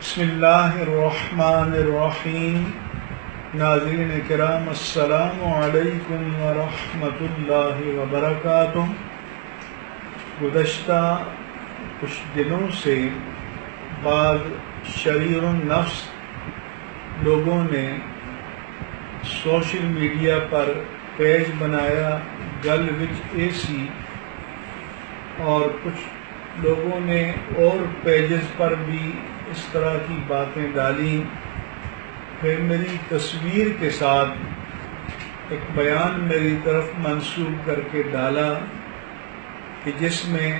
بسم اللہ الرحمن الرحیم۔ ناظرین کرام، السلام علیکم ورحمۃ اللہ وبرکاتہ۔ گزشتہ کچھ دنوں سے بعض شریر النفس لوگوں نے سوشل میڈیا پر پیج بنایا گل وچ اے سی، اور کچھ لوگوں نے اور پیجز پر بھی اس طرح کی باتیں ڈالیں۔ پھر میری تصویر کے ساتھ ایک بیان میری طرف منسوب کر کے ڈالا کہ جس میں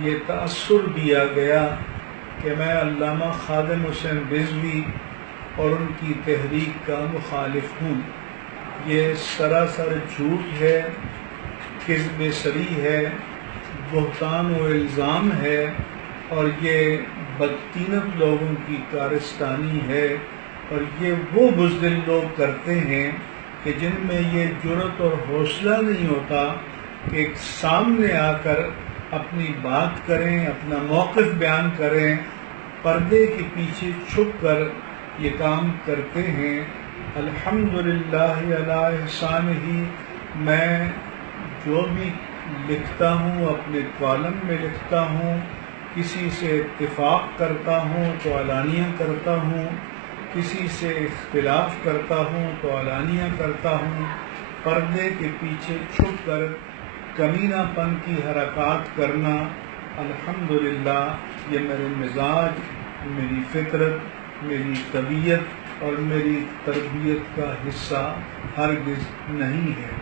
یہ تأثر دیا گیا کہ میں علامہ خادم حسین رضوی اور ان کی تحریک کا مخالف ہوں۔ یہ سراسر جھوٹ ہے، کذب صریح ہے، بہتان و الزام ہے، اور یہ بدطینت لوگوں کی کارستانی ہے، اور یہ وہ بزدل لوگ کرتے ہیں کہ جن میں یہ جرأت اور حوصلہ نہیں ہوتا کہ ایک سامنے آ کر اپنی بات کریں، اپنا موقف بیان کریں، پردے کے پیچھے چھپ کر یہ کام کرتے ہیں۔ الحمدللہ علی احسانہ، میں جو بھی لکھتا ہوں اپنے کالم میں لکھتا ہوں، کسی سے اتفاق کرتا ہوں تو علانیہ کرتا ہوں، کسی سے اختلاف کرتا ہوں تو علانیہ کرتا ہوں۔ پردے کے پیچھے چھپ کر کمینہ پن کی حرکات کرنا الحمدللہ یہ میرے مزاج، میری فطرت، میری طبیعت اور میری تربیت کا حصہ ہرگز نہیں ہے۔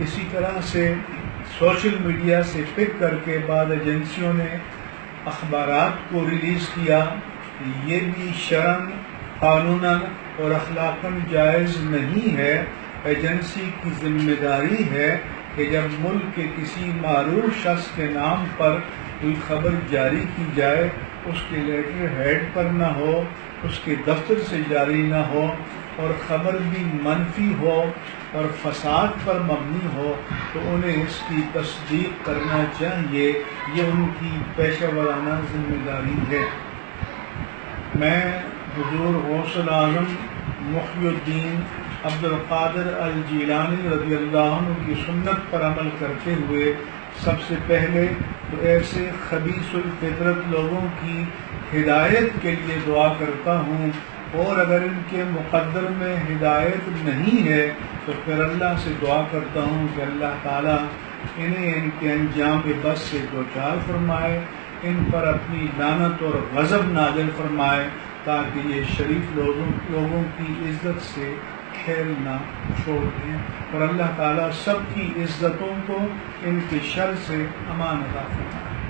اسی طرح سے سوشل میڈیا سے پک کر کے بعض ایجنسیوں نے اخبارات کو ریلیز کیا۔ یہ بھی شرعاً، قانوناً اور اخلاقاً جائز نہیں ہے۔ ایجنسی کی ذمہ داری ہے کہ جب ملک کے کسی معروف شخص کے نام پر کوئی خبر جاری کی جائے، اس کے لیٹر ہیڈ پر نہ ہو، اس کے دفتر سے جاری نہ ہو، اور خبر بھی منفی ہو اور فساد پر مبنی ہو، تو انہیں اس کی تصدیق کرنا چاہیے۔ یہ ان کی پیشہ ورانہ ذمہ داری ہے۔ میں حضور غوث الاعظم محی الدین عبد القادر الجیلانی رضی اللہ عنہ کی سنت پر عمل کرتے ہوئے سب سے پہلے تو ایسے خبیث الفطرت لوگوں کی ہدایت کے لیے دعا کرتا ہوں، اور اگر ان کے مقدر میں ہدایت نہیں ہے تو پھر اللہ سے دعا کرتا ہوں کہ اللہ تعالیٰ انہیں ان کے انجام بد سے دوچار فرمائے، ان پر اپنی لعنت اور غضب نازل فرمائے، تاکہ یہ شریف لوگوں کی عزت سے کھیلنا چھوڑ دیں، اور اللہ تعالیٰ سب کی عزتوں کو ان کے شر سے امان عطا فرمائے۔